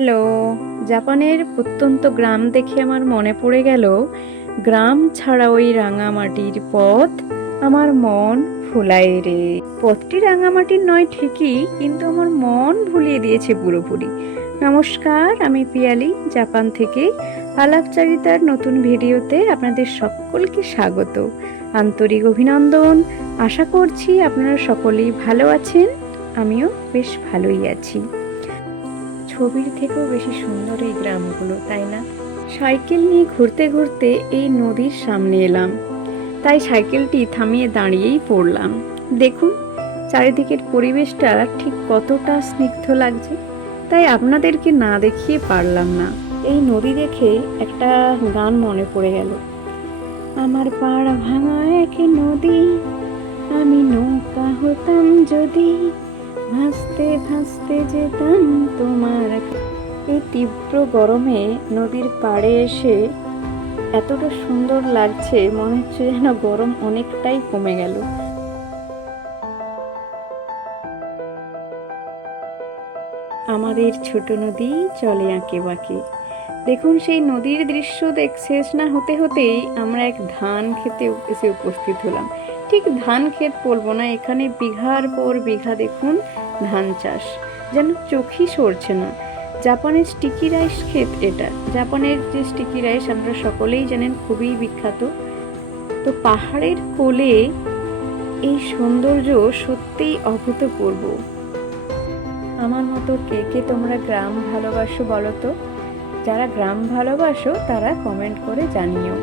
Hello. জাপানের প্রত্যন্ত গ্রাম দেখে আমার মনে পড়ে গেল গ্রাম ছাড়া ওই রাঙামাটির পথ, আমার মন ভুলায় রে। পথটি রাঙামাটির নয় ঠিকই, কিন্তু আমার মন ভুলিয়ে দিয়েছে পুরোপুরি। নমস্কার, আমি পিয়ালি, জাপান থেকে। আলাপচারিতার নতুন ভিডিওতে আপনাদের সকলকে স্বাগত, আন্তরিক অভিনন্দন। আশা করছি আপনারা সকলেই ভালো আছেন, আমিও বেশ ভালোই আছি। ছবির থেকেও বেশি সুন্দর এই গ্রামগুলো, তাই না? সাইকেল নিয়ে ঘুরতে ঘুরতে এই নদীর সামনে এলাম, তাই সাইকেলটি থামিয়ে দাঁড়িয়েই পড়লাম। দেখুন চারিদিকের পরিবেশটা ঠিক কতটা স্নিগ্ধ লাগছে, তাই আপনাদেরকে না দেখিয়ে পারলাম না। এই নদী দেখে একটা গান মনে পড়ে গেল। আমার পাড়া ভাঙা এক নদী, আমি নৌকা হতাম যদি, ভাসতে ভাসতে যেতাম তোমার। এই তীব্র গরমে নদীর পাড়ে এসে এতটা সুন্দর লাগছে, মনে হচ্ছে যেন গরম অনেকটাই কমে গেল। আমাদের ছোট নদী চলে আঁকে বাঁকে। দেখুন সেই নদীর দৃশ্য শেষ না হতে হতেই আমরা এক ধান খেতে এসে উপস্থিত হলাম। ঠিক ধান ক্ষেত বলবো না, এখানে বিঘার পর বিঘা দেখুন ধান চাষ, যেন চোখই সরছে না। জাপানের স্টিকি রাইস ক্ষেত এটা। জাপানের যে স্টিকি রাইস আমরা সকলেই জানেন খুবই বিখ্যাত। তো পাহাড়ের কোলে এই সৌন্দর্য সত্যিই অভূতপূর্ব। আমার মতো কে কে তোমরা গ্রাম ভালোবাসো বলো তো? যারা গ্রাম ভালোবাসো তারা কমেন্ট করে জানিও।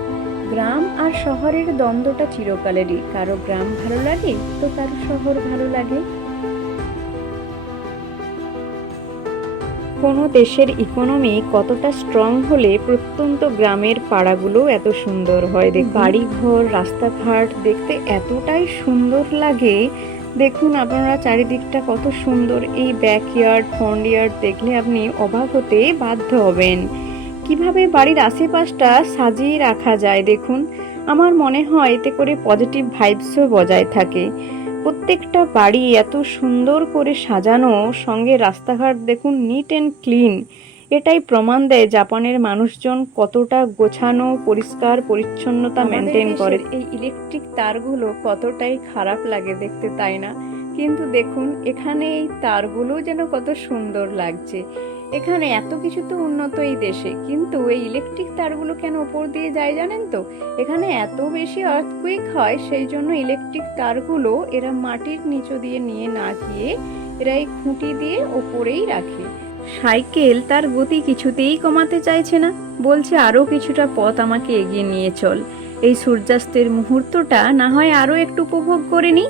গ্রাম আর শহরের দ্বন্দ্বটা চিরকালেরই, কারো গ্রাম ভালো লাগে তো কারো শহর ভালো লাগে। কোনো দেশের ইকোনমি কতটা স্ট্রং হলে প্রত্যন্ত গ্রামের পাড়াগুলো এত সুন্দর হয়। বাড়ি ঘর রাস্তাঘাট দেখতে এতটাই সুন্দর লাগে। দেখুন আপনারা চারিদিকটা কত সুন্দর। এই ব্যাকইয়ার্ড ফ্রন্ট ইয়ার্ড দেখলে আপনি অবাক হতে বাধ্য হবেন কিভাবে বাড়ির আশেপাশটা সাজিয়ে রাখা যায়। দেখুন আমার মনে হয় এতে করে পজিটিভ ভাইবসও বজায় থাকে। প্রত্যেকটা বাড়ি এত সুন্দর করে সাজানো, সঙ্গে রাস্তাঘাট দেখুন নিট অ্যান্ড ক্লিন। এটাই প্রমাণ দেয় জাপানের মানুষজন কতটা গোছানো পরিষ্কার পরিচ্ছন্নতা মেনটেন করে। এই ইলেকট্রিক তারগুলো কতটাই খারাপ লাগে দেখতে, তাই না? কিন্তু দেখুন এখানে এই তারগুলো যেন কত সুন্দর লাগছে। এখানে এত কিছু তো উন্নত এই দেশে, কিন্তু এই ইলেকট্রিক তারগুলো কেন ওপর দিয়ে যায় জানেন তো? এখানে এত বেশি আর্থকুইক হয়, সেই জন্য ইলেকট্রিক তারগুলো এরা মাটির নিচে দিয়ে নিয়ে না গিয়ে এরা এই খুঁটি দিয়ে ওপরেই রাখে। সাইকেল তার গতি কিছুতেই কমাতে চাইছে না, বলছে আরও কিছুটা পথ আমাকে এগিয়ে নিয়ে চল। এই সূর্যাস্তের মুহূর্তটা না হয় আরও একটু উপভোগ করে নিই।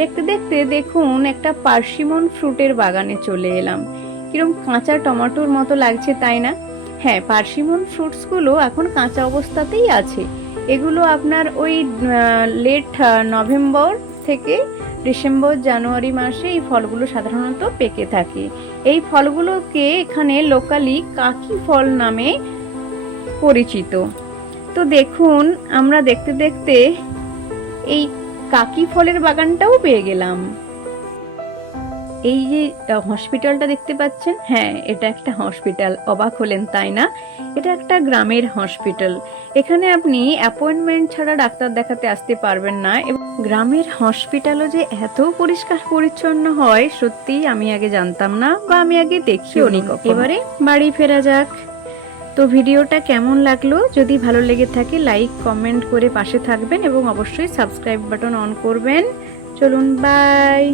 দেখতে দেখতে দেখুন একটা পার্সিমন ফ্রুটের বাগানে চলে এলাম। কিরম কাঁচা টমেটোর মতো লাগছে, তাই না? হ্যাঁ, পার্সিমন ফ্রুটসগুলো এখন কাঁচা অবস্থাতেই আছে। এগুলো আপনার ওই লেট নভেম্বর থেকে ডিসেম্বর জানুয়ারি মাসে এই ফলগুলো সাধারণত পেকে থাকে। এই ফলগুলোকে এখানে লোকালি কাকি ফল নামে পরিচিত। তো দেখুন আমরা দেখতে দেখতে এই কাকি ফলের বাগানটাও পেয়ে গেলাম। এই যে হসপিটালটা দেখতে পাচ্ছেন, হ্যাঁ এটা একটা হসপিটাল। অবাক হলেন তাই না? এটা একটা গ্রামের হসপিটাল। এখানে আপনি অ্যাপয়েন্টমেন্ট ছাড়া ডাক্তার দেখাতে আসতে পারবেন না। এবং গ্রামের হসপিটালও যে এত পরিষ্কার পরিচ্ছন্ন হয় সত্যিই আমি আগে জানতাম না, বা আমি আগে দেখিও নি কখনো। এবারে বাড়ি ফেরা যাক। তো ভিডিওটা কেমন লাগলো? যদি ভালো লেগে থাকে লাইক কমেন্ট করে পাশে থাকবেন এবং অবশ্যই সাবস্ক্রাইব বাটন অন করবেন। চলুন, বাই।